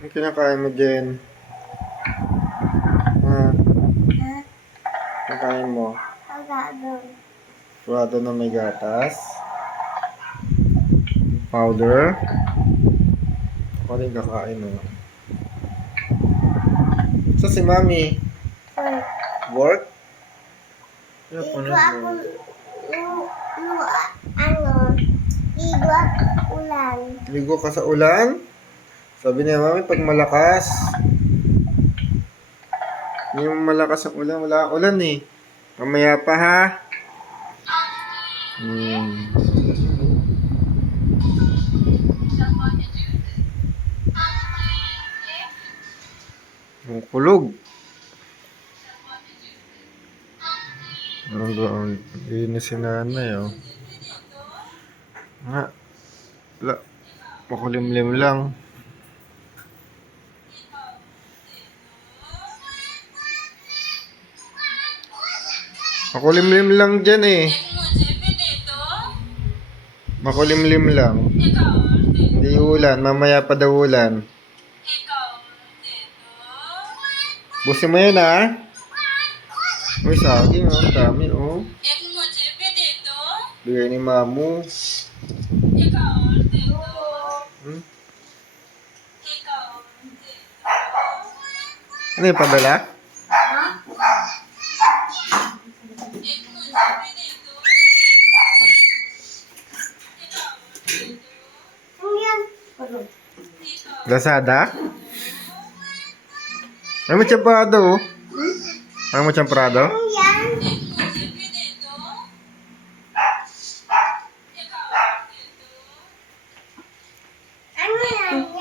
Ano kinakain mo, Jen? Ha? Ha? Kinakain mo? Agado. Suwado na may gatas. Powder. Ako rin kakain, oh. Sa si Mami? Or, Work? Kaya igo po na ako, ano, igo ako ulan. Ligo ka sa ulan? Sabi niya, Mami, pag malakas. Hindi malakas ang ulan. Wala ulan eh. Mamaya pa ha. Hmm. Ang kulog. Ano doon? Inis si nanay oh. Nga. La. Makulimlim lang. Makulimlim lang dyan eh. Makulimlim lang. Hindi ulan. Mamaya pa daw ulan. Busin mo yan ah. Uy, saging oh. Ang dami oh. Bigay ni mamu. Hmm? Ano yung padala? Ano yan? Lazada? Ay mo champrado oh. Ay mo champrado? Ano yan? Ano yan?